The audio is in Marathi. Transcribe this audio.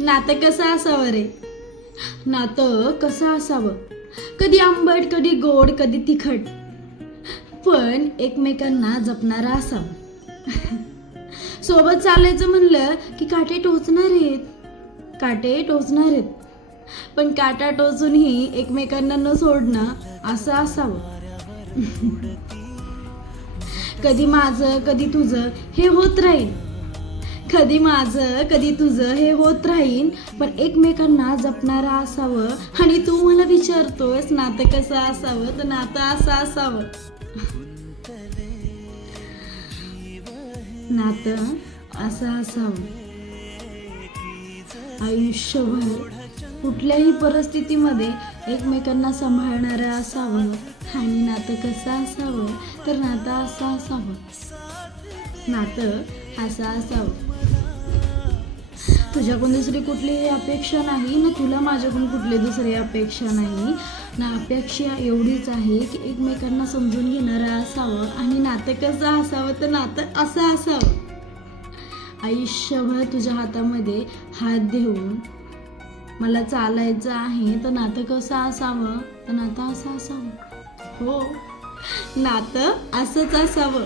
नातं कसं असावं रे? नातं कसं असावं? कधी आंबट, कधी गोड, कधी तिखट, पण एकमेकांना जपणारा असावं. सोबत चालायचं म्हणलं की काटे टोचणार आहेत, काटे टोचणार आहेत, पण काटा टोचूनही एकमेकांना न सोडणं असं असावं. कधी माझं कधी तुझं हे होत राहील, कधी माझं कधी तुझं हे होत राहील, पण एकमेकांना जपणारा असावं. आणि तू मला विचारतोस नातं कसं असावं, तर नातं असं असावं. नातं असं असावं, आयुष्यभर कुठल्याही परिस्थितीमध्ये एकमेकांना सांभाळणारं असावं. आणि नातं कसं असावं, तर नातं असं असावं, नातं असं असावं. तुझ्याकडून दुसरी कुठलीही अपेक्षा नाही ना, तुला माझ्याकडून कुठली दुसरी अपेक्षा नाही ना. अपेक्षा एवढीच आहे की एकमेकांना समजून घेणारं असावं. आणि नातं कसं असावं, तर नातं असं असावं. आयुष्यभर तुझ्या हातामध्ये हात देऊन मला चालायचं आहे, तर नातं कसं असावं, तर नातं असं असावं. हो, नातं असंच असावं.